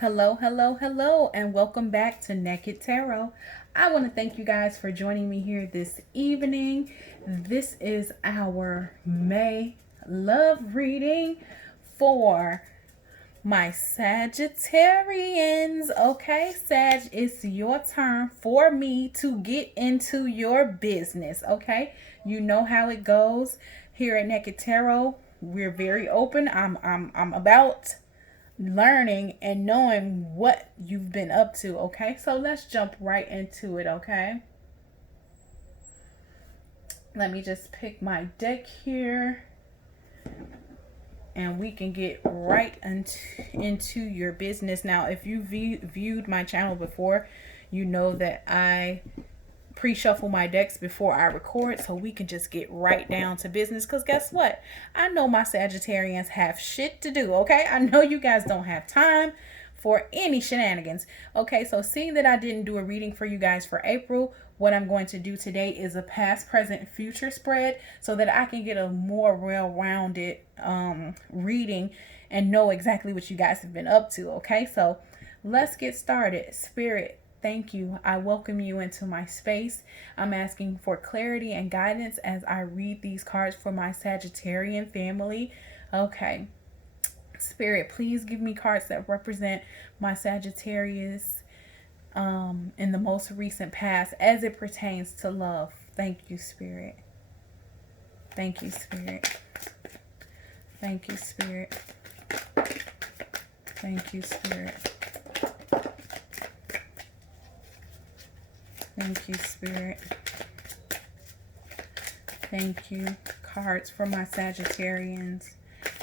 Hello, hello, hello, and welcome back to Naked Tarot. I want to thank you guys for joining me here this evening. This is our May love reading for my Sagittarians. Okay, Sag, it's your turn for me to get into your business. Okay, you know how it goes here at Naked Tarot. We're very open. I'm about learning and knowing what you've been up to. Okay, so let's jump right into it. Okay, let me just pick my deck here and we can get right into your business. Now, if you viewed my channel before, you know that I pre-shuffle my decks before I record so we can just get right down to business, because guess what, I know my Sagittarians have shit to do. Okay, I know you guys don't have time for any shenanigans. Okay, so seeing that I didn't do a reading for you guys for April, what I'm going to do today is a past, present, future spread so that I can get a more well-rounded reading and know exactly what you guys have been up to. Okay, so let's get started. Spirit, thank you. I welcome you into my space. I'm asking for clarity and guidance as I read these cards for my Sagittarian family. Okay. Spirit, please give me cards that represent my Sagittarius in the most recent past as it pertains to love. Thank you, Spirit. Thank you, Spirit. Thank you, Spirit. Thank you, Spirit. Thank you, Spirit. Thank you. Cards for my Sagittarians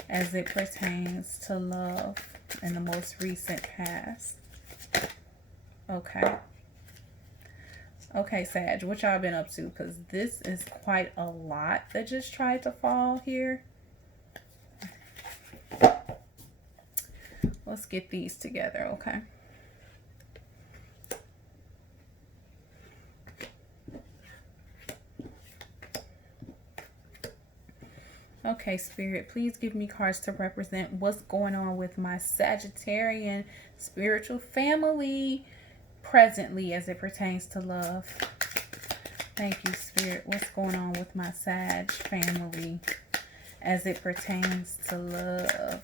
as it pertains to love in the most recent past. Okay. Okay, Sag, what y'all been up to? Because this is quite a lot that just tried to fall here. Let's get these together, okay? Okay, Spirit, please give me cards to represent what's going on with my Sagittarian spiritual family presently as it pertains to love. Thank you, Spirit. What's going on with my Sag family as it pertains to love?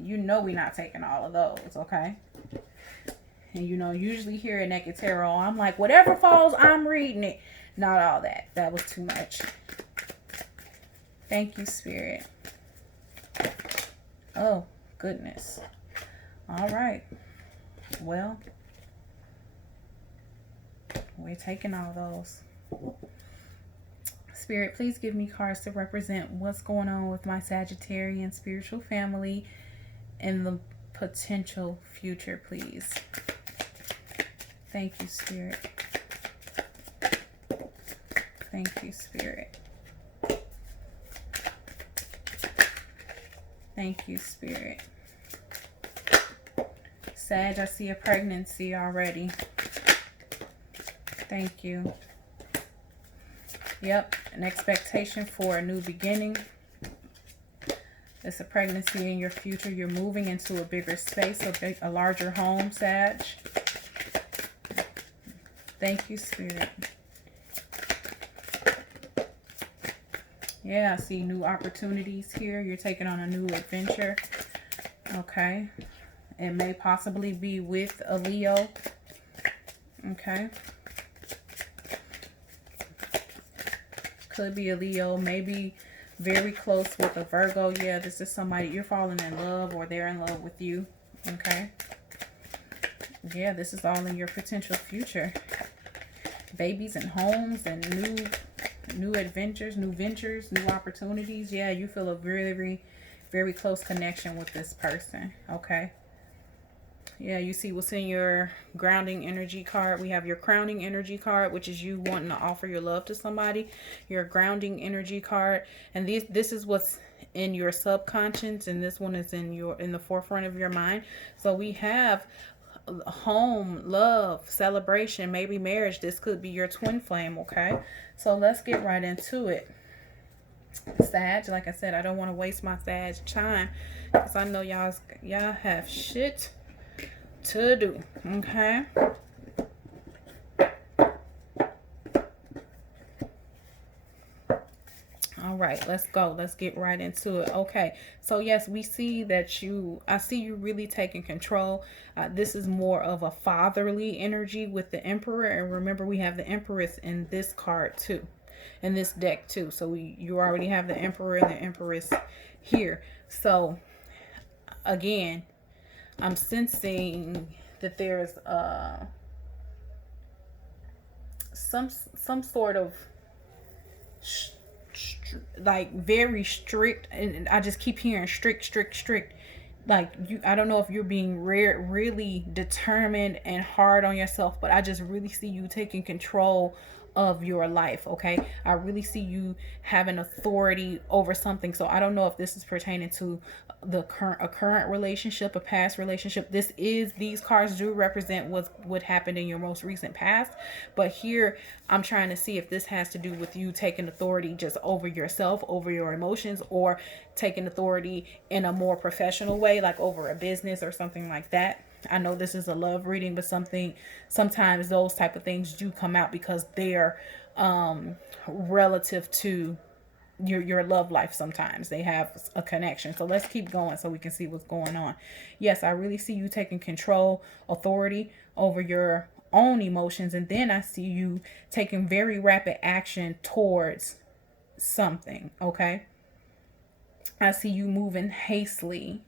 You know we're not taking all of those, okay? And you know, usually here at Naked Tarot, I'm like, whatever falls, I'm reading it. Not all that. That was too much. Thank you, Spirit. Oh, goodness. All right. Well, we're taking all those. Spirit, please give me cards to represent what's going on with my Sagittarian spiritual family in the potential future, please. Thank you, Spirit. Thank you, Spirit. Thank you, Spirit. Sag, I see a pregnancy already. Thank you. Yep, an expectation for a new beginning. It's a pregnancy in your future. You're moving into a bigger space, a larger home, Sag. Thank you, Spirit. Yeah, I see new opportunities here. You're taking on a new adventure. Okay. It may possibly be with a Leo. Okay. Could be a Leo. Maybe very close with a Virgo. Yeah, this is somebody you're falling in love or they're in love with you. Okay. Yeah, this is all in your potential future. Babies and homes and new adventures, new ventures, new opportunities. Yeah, you feel a very, very close connection with this person. Okay. Yeah, you see what's in your grounding energy card. We have your crowning energy card, which is you wanting to offer your love to somebody. Your grounding energy card, and this is what's in your subconscious, and this one is in the forefront of your mind. So we have home, love, celebration, maybe marriage. This could be your twin flame. Okay, so let's get right into it. Sag, like I said, I don't want to waste my Sag time because I know y'all have shit to do. Okay. All right, let's go. Let's get right into it. Okay, so yes, we see that I see you really taking control. This is more of a fatherly energy with the Emperor. And remember, we have the Empress in this card too, in this deck too. So you already have the Emperor and the Empress here. So again, I'm sensing that there's some sort of like very strict, and I just keep hearing strict, like you, I don't know if you're being really determined and hard on yourself, but I just really see you taking control of your life. Okay, I really see you having authority over something. So I don't know if this is pertaining to a current relationship, a past relationship. These cards do represent what happened in your most recent past, but here I'm trying to see if this has to do with you taking authority just over yourself, over your emotions, or taking authority in a more professional way, like over a business or something like that. I know this is a love reading, but sometimes those type of things do come out because they're relative to your love life. Sometimes they have a connection. So let's keep going so we can see what's going on. Yes, I really see you taking control, authority over your own emotions, and then I see you taking very rapid action towards something. Okay, I see you moving hastily,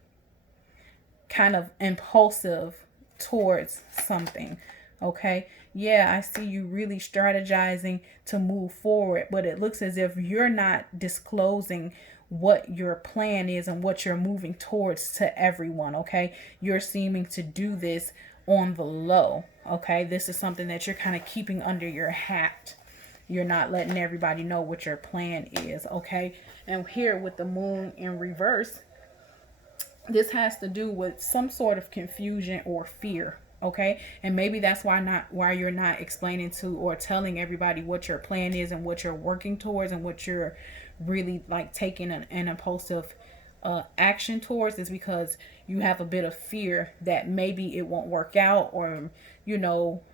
kind of impulsive towards something. Okay, yeah, I see you really strategizing to move forward, but it looks as if you're not disclosing what your plan is and what you're moving towards to everyone. Okay, you're seeming to do this on the low. Okay, this is something that you're kind of keeping under your hat. You're not letting everybody know what your plan is. Okay, and here with the moon in reverse, this has to do with some sort of confusion or fear. Okay, and maybe that's why you're not explaining to or telling everybody what your plan is and what you're working towards and what you're really like taking an impulsive action towards, is because you have a bit of fear that maybe it won't work out, or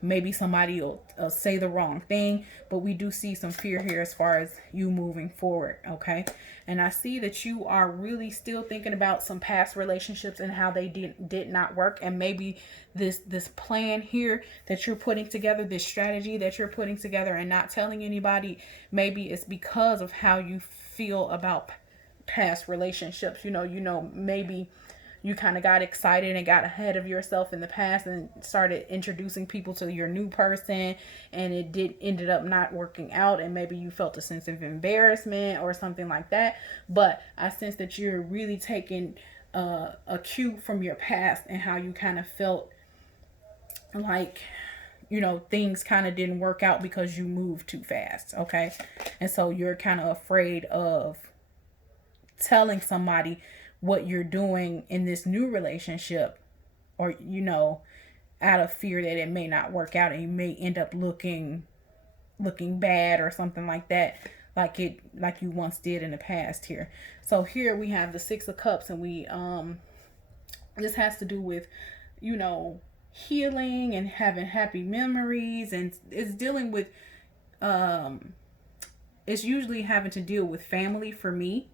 maybe somebody will say the wrong thing. But we do see some fear here as far as you moving forward. Okay, and I see that you are really still thinking about some past relationships and how they did not work, and maybe this plan here that you're putting together, this strategy that you're putting together and not telling anybody, maybe it's because of how you feel about past relationships. Maybe you kind of got excited and got ahead of yourself in the past and started introducing people to your new person, and it ended up not working out, and maybe you felt a sense of embarrassment or something like that. But I sense that you're really taking a cue from your past and how you kind of felt like things kind of didn't work out because you moved too fast. Okay, and so you're kind of afraid of telling somebody what you're doing in this new relationship, or out of fear that it may not work out and you may end up looking bad or something like that, like you once did in the past here. So here we have the Six of Cups, and we this has to do with healing and having happy memories, and it's dealing with it's usually having to deal with family for me,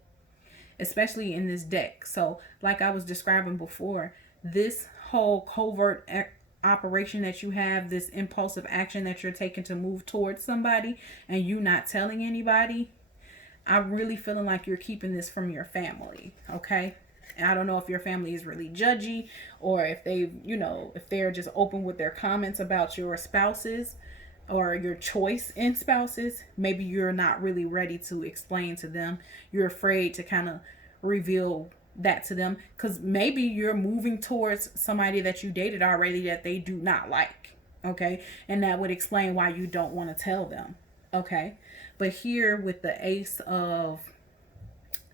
especially in this deck. So like I was describing before, this whole covert operation that you have, this impulsive action that you're taking to move towards somebody and you not telling anybody, I'm really feeling like you're keeping this from your family. Okay, and I don't know if your family is really judgy, or if if they're just open with their comments about your spouses or your choice in spouses. Maybe you're not really ready to explain to them. You're afraid to kind of reveal that to them because maybe you're moving towards somebody that you dated already that they do not like. Okay, and that would explain why you don't want to tell them. Okay, but here with the Ace of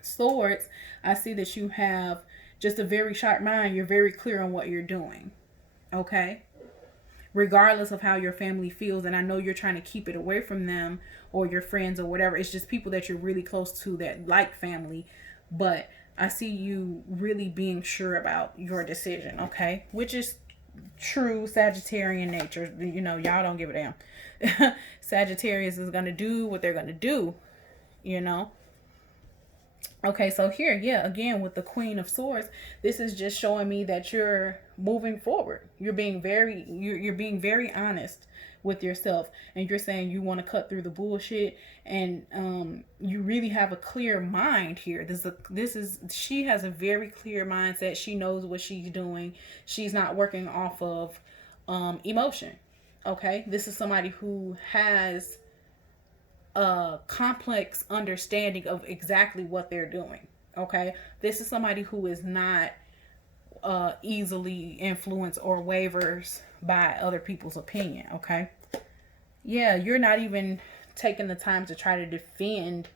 Swords, I see that you have just a very sharp mind. You're very clear on what you're doing. Okay, regardless of how your family feels. And I know you're trying to keep it away from them or your friends or whatever. It's just people that you're really close to that like family. But I see you really being sure about your decision, okay? Which is true Sagittarian nature. You know, y'all don't give a damn. Sagittarius is going to do what they're going to do, you know? Okay, so here, yeah, again, with the Queen of Swords, this is just showing me that you're moving forward. You're being you're being very honest with yourself, and you're saying you want to cut through the bullshit, and you really have a clear mind here. She has a very clear mindset. She knows what she's doing. She's not working off of emotion. Okay, this is somebody who has a complex understanding of exactly what they're doing. Okay, this is somebody who is not easily influenced or wavers by other people's opinion. Okay, yeah, you're not even taking the time to try to defend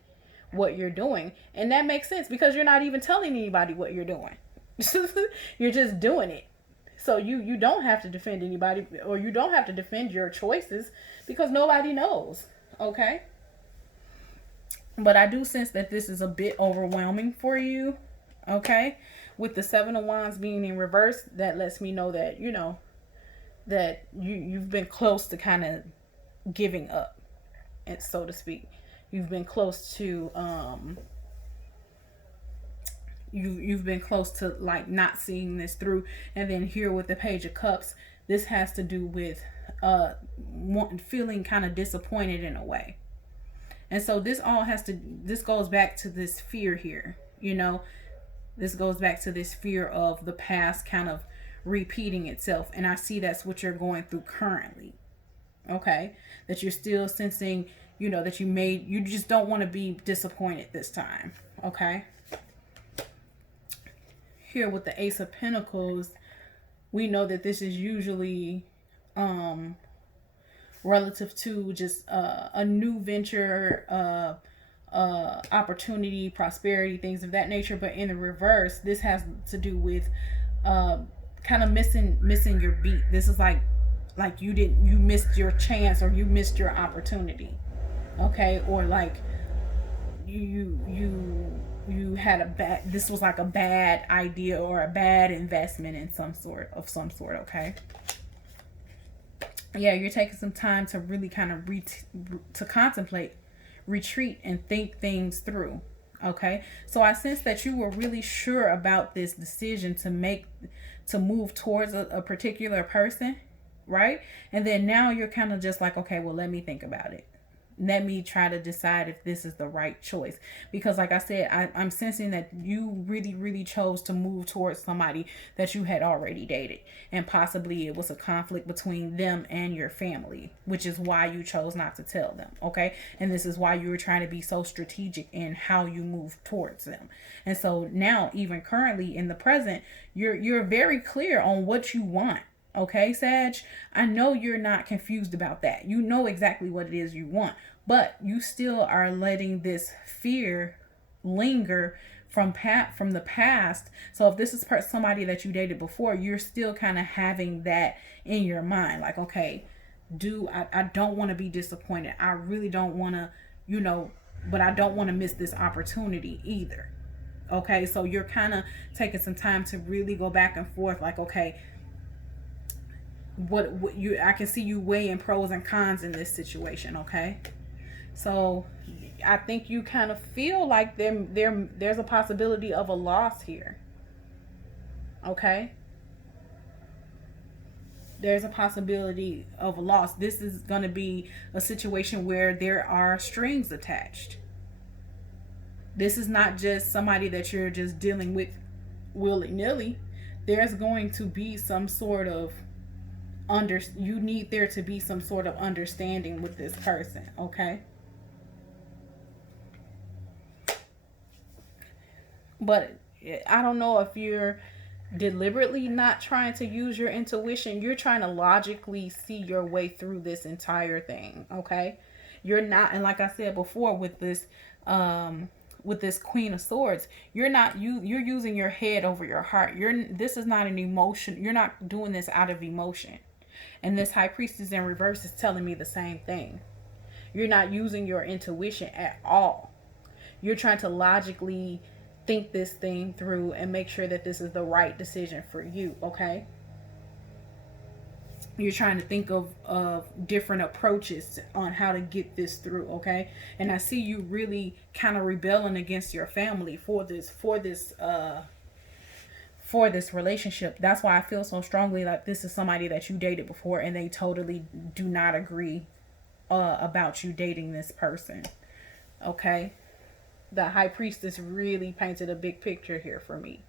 what you're doing, and that makes sense because you're not even telling anybody what you're doing. You're just doing it. So you don't have to defend anybody, or you don't have to defend your choices because nobody knows. Okay, but I do sense that this is a bit overwhelming for you. Okay, with the Seven of Wands being in reverse, that lets me know that, you know, that you've been close to kind of giving up, and so to speak. You've been close to you've been close to like not seeing this through. And then here with the Page of Cups, this has to do with feeling kind of disappointed in a way. And so this goes back to this fear here, you know. This goes back to this fear of the past kind of repeating itself. And I see that's what you're going through currently. Okay? That you're still sensing, you know, that you just don't want to be disappointed this time. Okay? Here with the Ace of Pentacles, we know that this is usually relative to just a new venture, opportunity, prosperity, things of that nature. But in the reverse, this has to do with kind of missing your beat. This is like you missed your chance, or you missed your opportunity. Okay, or like you had this was like a bad idea or a bad investment in some sort. Okay, yeah, you're taking some time to really kind of to contemplate, retreat, and think things through. Okay, so I sense that you were really sure about this decision to move towards a particular person, right? And then now you're kind of just like, okay, well, let me think about it. Let me try to decide if this is the right choice. Because like I said, I'm sensing that you really, really chose to move towards somebody that you had already dated. And possibly it was a conflict between them and your family, which is why you chose not to tell them. Okay. And this is why you were trying to be so strategic in how you move towards them. And so now, even currently in the present, you're very clear on what you want. Okay, Sag, I know you're not confused about that. You know exactly what it is you want, but you still are letting this fear linger from the past. So if this is somebody that you dated before, you're still kind of having that in your mind. Like, okay, I don't want to be disappointed. I really don't want to, you know, but I don't want to miss this opportunity either. Okay, so you're kind of taking some time to really go back and forth. Like, okay, I can see you weighing pros and cons in this situation. Okay, so I think you kind of feel like there's a possibility of a loss here. Okay, there's a possibility of a loss. This is going to be a situation where there are strings attached. This is not just somebody that you're just dealing with willy-nilly. There's going to be some sort of you need there to be some sort of understanding with this person. Okay, but I don't know if you're deliberately not trying to use your intuition. You're trying to logically see your way through this entire thing. Okay, you're not, and like I said before, with this Queen of Swords, you're using your head over your heart. This is not an emotion. You're not doing this out of emotion. And this High Priestess in reverse is telling me the same thing. You're not using your intuition at all. You're trying to logically think this thing through and make sure that this is the right decision for you, okay? You're trying to think of different approaches on how to get this through, okay? And I see you really kind of rebelling against your family for this relationship. That's why I feel so strongly like this is somebody that you dated before and they totally do not agree about you dating this person, okay? The High Priestess really painted a big picture here for me.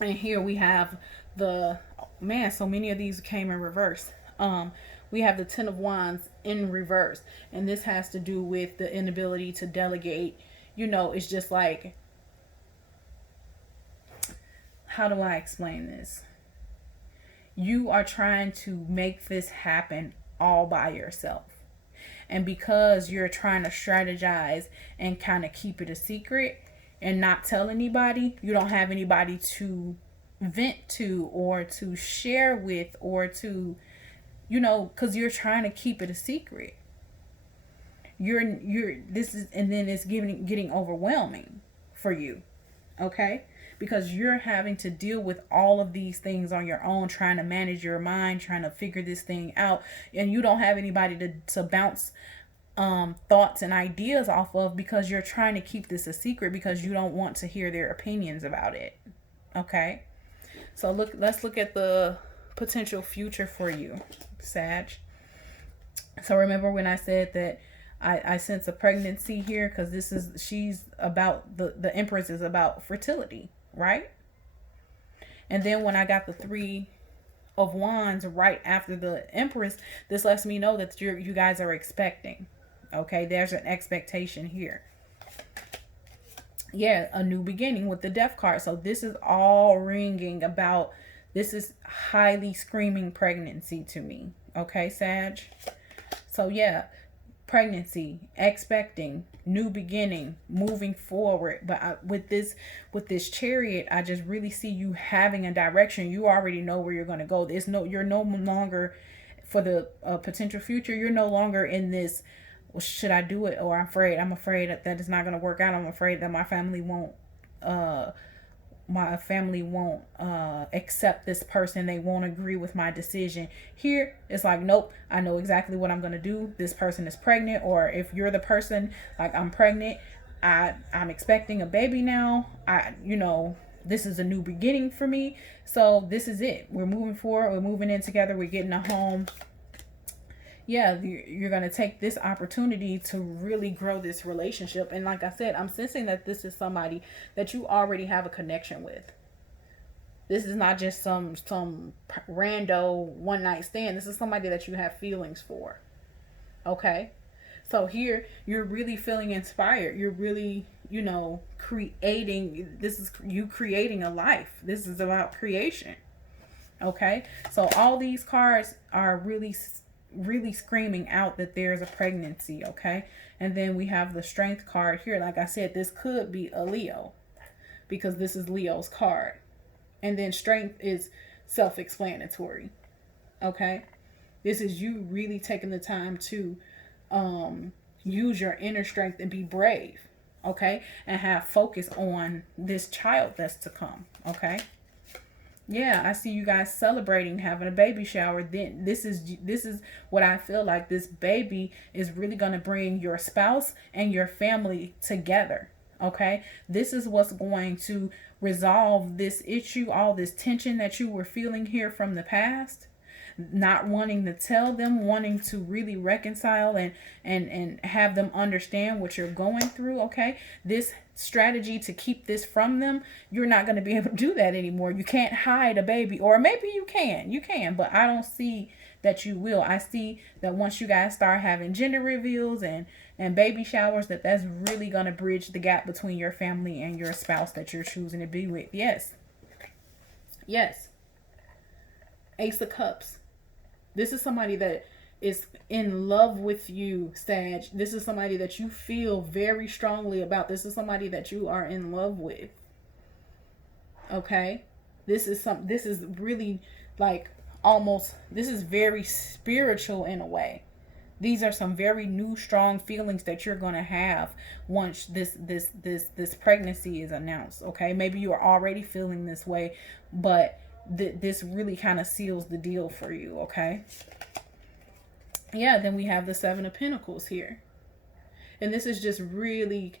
And here we have the, man, so many of these came in reverse. We have the Ten of Wands in reverse. And this has to do with the inability to delegate. You know, it's just like, how do I explain this? You are trying to make this happen all by yourself. And because you're trying to strategize and kind of keep it a secret and not tell anybody, you don't have anybody to vent to or to share with or to, you know, because you're trying to keep it a secret. This is, and then it's getting overwhelming for you, okay? Because you're having to deal with all of these things on your own, trying to manage your mind, trying to figure this thing out, and you don't have anybody to bounce thoughts and ideas off of, because you're trying to keep this a secret because you don't want to hear their opinions about it. Okay, so let's look at the potential future for you, Sag. So remember when I said that I sense a pregnancy here, because she's about, the Empress is about fertility, right? And then when I got the Three of Wands right after the Empress, this lets me know that you guys are expecting. Okay, there's an expectation here. Yeah, a new beginning with the Death card. So this is all ringing about, this is highly screaming pregnancy to me. Okay, Sag? So yeah, pregnancy, expecting, new beginning, moving forward. But with this Chariot, I just really see you having a direction. You already know where you're going to go. You're no longer, for the potential future, you're no longer in this, well, should I do it? Or I'm afraid that it's not going to work out. I'm afraid that my family won't accept this person. They won't agree with my decision. Here it's like, nope, I know exactly what I'm going to do. This person is pregnant. Or if you're the person, like, I'm pregnant, I'm expecting a baby now. This is a new beginning for me. So this is it. We're moving forward. We're moving in together. We're getting a home. Yeah, you're going to take this opportunity to really grow this relationship. And like I said, I'm sensing that this is somebody that you already have a connection with. This is not just some rando one night stand. This is somebody that you have feelings for. Okay? So here, you're really feeling inspired. You're really, creating. This is you creating a life. This is about creation. Okay? So all these cards are really screaming out that there's a pregnancy. Okay? And then we have the Strength card here. Like I said, this could be a Leo, because this is Leo's card. And then Strength is self-explanatory. Okay? This is you really taking the time to use your inner strength and be brave. Okay? And have focus on this child that's to come. Okay? Yeah, I see you guys celebrating, having a baby shower. Then this is what I feel like. This baby is really going to bring your spouse and your family together. Okay? This is what's going to resolve this issue, all this tension that you were feeling here from the past. Not wanting to tell them, wanting to really reconcile and have them understand what you're going through. Okay? This strategy to keep this from them, you're not going to be able to do that anymore. You can't hide a baby, or maybe you can, but I don't see that you will. I see that once you guys start having gender reveals and baby showers, that's really going to bridge the gap between your family and your spouse that you're choosing to be with. Yes. Ace of Cups. This is somebody that is in love with you, Sag. This is somebody that you feel very strongly about. This is somebody that you are in love with. Okay? This is really like almost, this is very spiritual in a way. These are some very new strong feelings that you're going to have once this pregnancy is announced. Okay, maybe you are already feeling this way, but this really kind of seals the deal for you. Okay, yeah. Then we have the Seven of Pentacles here, and this is just really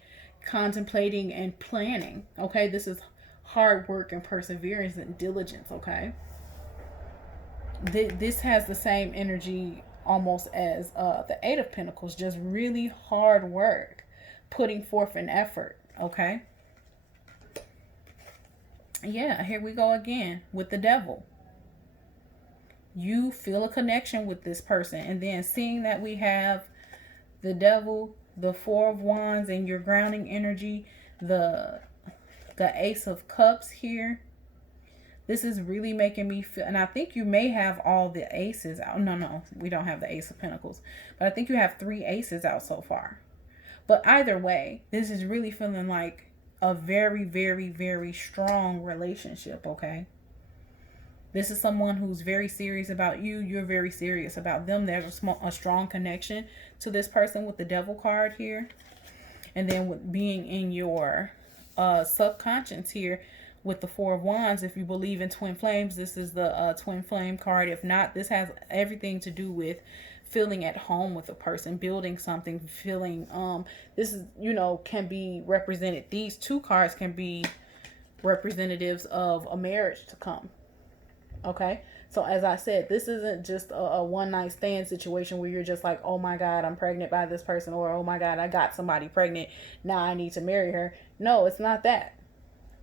contemplating and planning. Okay, this is hard work and perseverance and diligence. Okay, this has the same energy almost as the Eight of Pentacles, just really hard work, putting forth an effort. Okay, yeah, here we go again with the Devil. You feel a connection with this person, and then seeing that we have the Devil, the Four of Wands, and your grounding energy, the Ace of Cups here. This is really making me feel, and I think you may have all the aces out. No, we don't have the Ace of Pentacles, but I think you have 3 aces out so far. But either way, this is really feeling like a very, very, very strong relationship. Okay, this is someone who's very serious about you. You're very serious about them. There's a strong connection to this person with the Devil card here. And then with being in your subconscious here with the Four of Wands, if you believe in twin flames, this is the twin flame card. If not, this has everything to do with feeling at home with a person, building something, feeling this is, you know, can be represented. These 2 cards can be representatives of a marriage to come. Okay, so as I said, this isn't just a one night stand situation where you're just like, oh my God, I'm pregnant by this person, or oh my God, I got somebody pregnant, now I need to marry her. No, it's not that.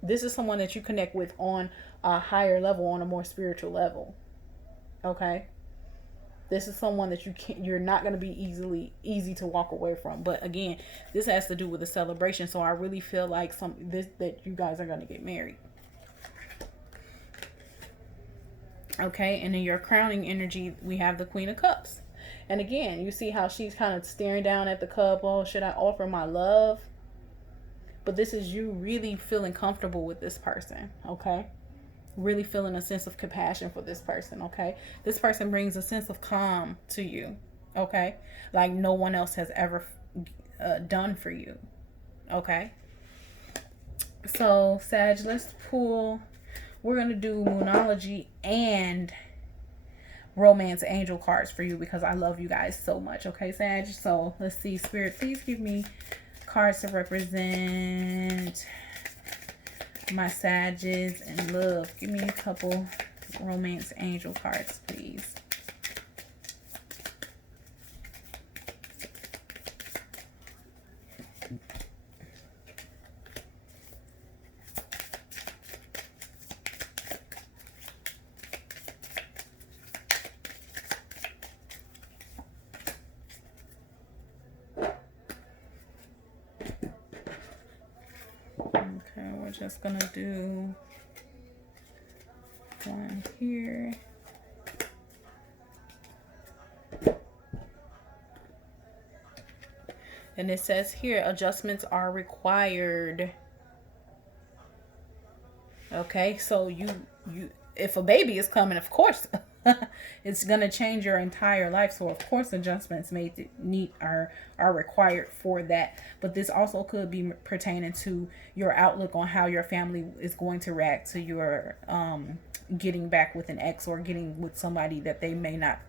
This is someone that you connect with on a higher level, on a more spiritual level. Okay, this is someone that you're not going to be easy to walk away from. But again, this has to do with a celebration, so I really feel like that you guys are going to get married. Okay, and in your crowning energy, we have the Queen of Cups. And again, you see how she's kind of staring down at the cup. Oh, should I offer my love? But this is you really feeling comfortable with this person. Okay, really feeling a sense of compassion for this person. Okay, this person brings a sense of calm to you. Okay, like no one else has ever done for you. Okay, so Sag, let's pull. We're going to do Moonology and Romance Angel cards for you because I love you guys so much. Okay, Sag? So let's see. Spirit, please give me cards to represent my Sages and love. Give me a couple Romance Angel cards, please. Just gonna do one here. And it says here, adjustments are required. Okay, so you if a baby is coming, of course it's gonna change your entire life. So of course adjustments are required for that. But this also could be pertaining to your outlook on how your family is going to react to your getting back with an ex, or getting with somebody that they may not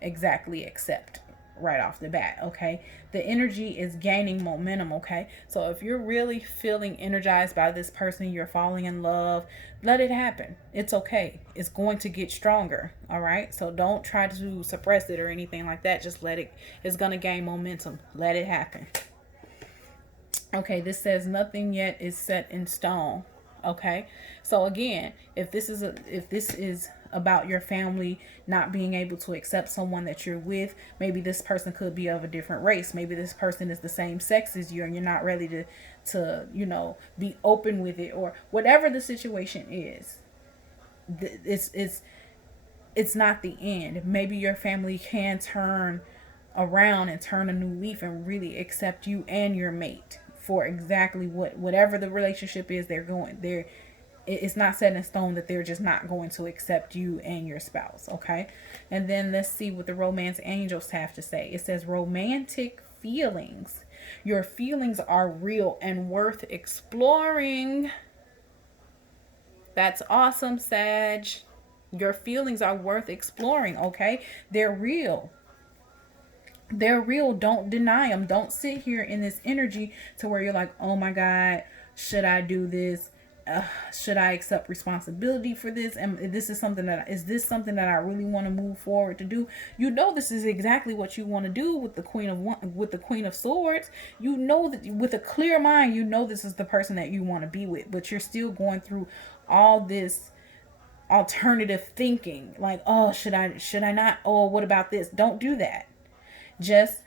exactly accept right off the bat. Okay, the energy is gaining momentum. Okay, so if you're really feeling energized by this person, you're falling in love, let it happen. It's okay. It's going to get stronger. All right, so don't try to suppress it or anything like that. Just let it. It's going to gain momentum. Let it happen. Okay, this says nothing yet is set in stone. Okay, so again, if this is about your family not being able to accept someone that you're with, maybe this person could be of a different race, maybe this person is the same sex as you and you're not ready to you know, be open with it, or whatever the situation is, it's not the end. Maybe your family can turn around and turn a new leaf and really accept you and your mate for exactly whatever the relationship is they're it's not set in stone that they're just not going to accept you and your spouse. Okay. And then let's see what the romance angels have to say. It says romantic feelings. Your feelings are real and worth exploring. That's awesome, Sag. Your feelings are worth exploring. Okay. They're real. They're real. Don't deny them. Don't sit here in this energy to where you're like, oh my God, should I do this? Should I accept responsibility for this? And this is something that is this something that I really want to move forward to do? You know, this is exactly what you want to do with the Queen of Swords. You know that with a clear mind, you know this is the person that you want to be with, but you're still going through all this alternative thinking, like, oh, should I not? Oh, what about this? Don't do that. Just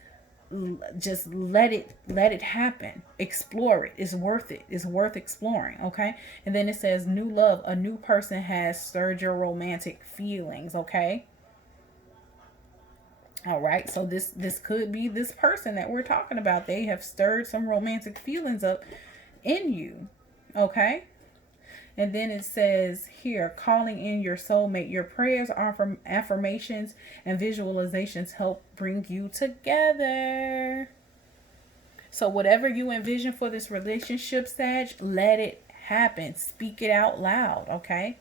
let it happen. Explore it. It's worth it. It's worth exploring. Okay. And then it says new love. A new person has stirred your romantic feelings. Okay. All right. So this could be this person that we're talking about. They have stirred some romantic feelings up in you. Okay. And then it says here, calling in your soulmate. Your prayers, affirmations, and visualizations help bring you together. So whatever you envision for this relationship, Sag, let it happen. Speak it out loud, okay?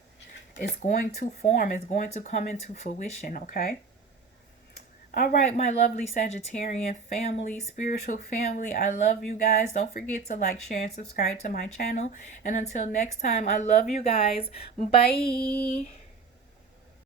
It's going to form. It's going to come into fruition, okay? All right, my lovely Sagittarian family, spiritual family, I love you guys. Don't forget to like, share, and subscribe to my channel. And until next time, I love you guys. Bye.